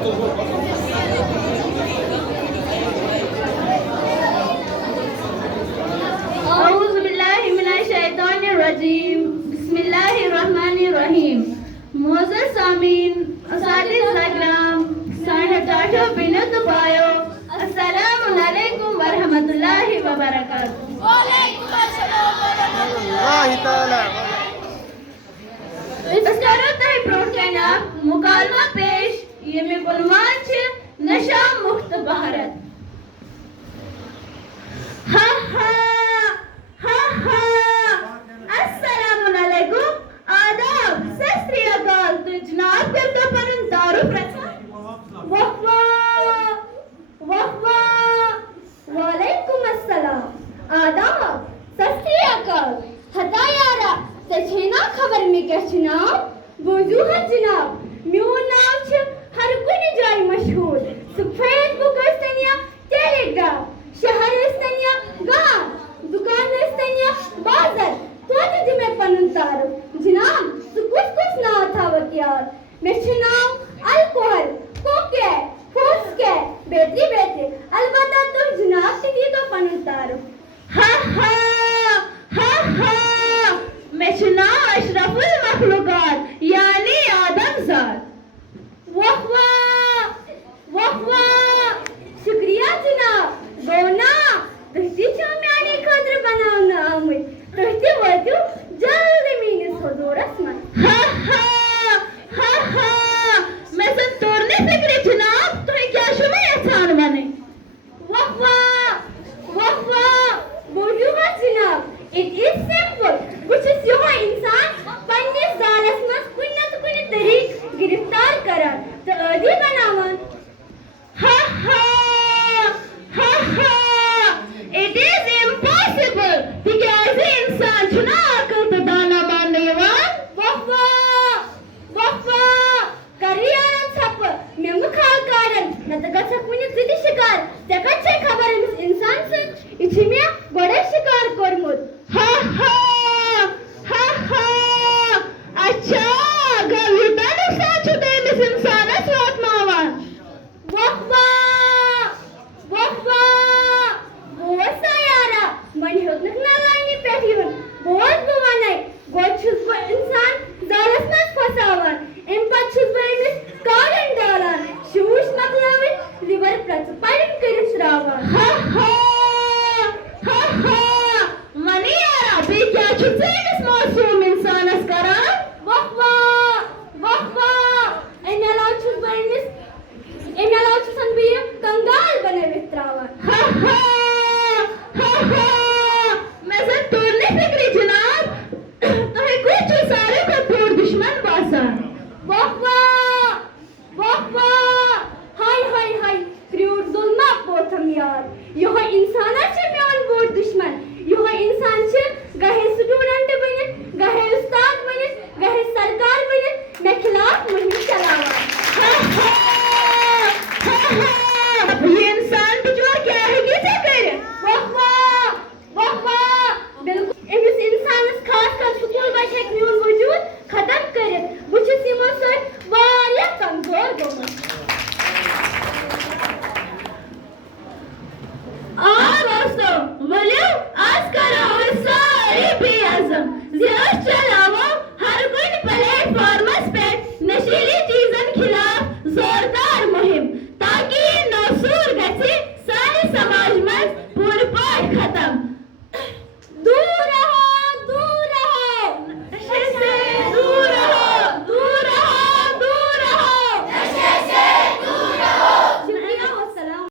أعوذ بالله من الشيطان الرجيم بسم الله الرحمن الرحیم. معزز سامعین، اساتذہ کرام، سانحہ ٹاٹھو بنت بھائیو، السلام علیکم ورحمۃ اللہ وبرکاتہ. وعلیکم السلام ورحمۃ اللہ تعالی. أسۍ کرو تۄہہِ برونٛٹھ کنہِ اکھ مکالمہ پیش ییٚمیُک عنوان چھِ نشہ مُکت بھارت. ہا ہا ہا ہا السلام علیکم، آداب، ست سری اکال. تہٕ جناب کٔرۍتو پنُن تعارُف رژھا. واہ واہ واہ واہ. وعلیکم السلام، آداب، ست سری اکال. ہتا یارا، ژےٚ چھے نا خبر مےٚ کیٛاہ چھُ ناو؟ بوٗزِو حظ جناب، میون ناو چھُ ہر کُنہِ جایہِ مشہوٗر. سُہ فیس بُک ٲسۍتن یا ٹیلی گرام، شہر ٲسۍتن یا گام، دُکان ٲسۍتن یا بازر، توتہِ دِ مےٚ پنُن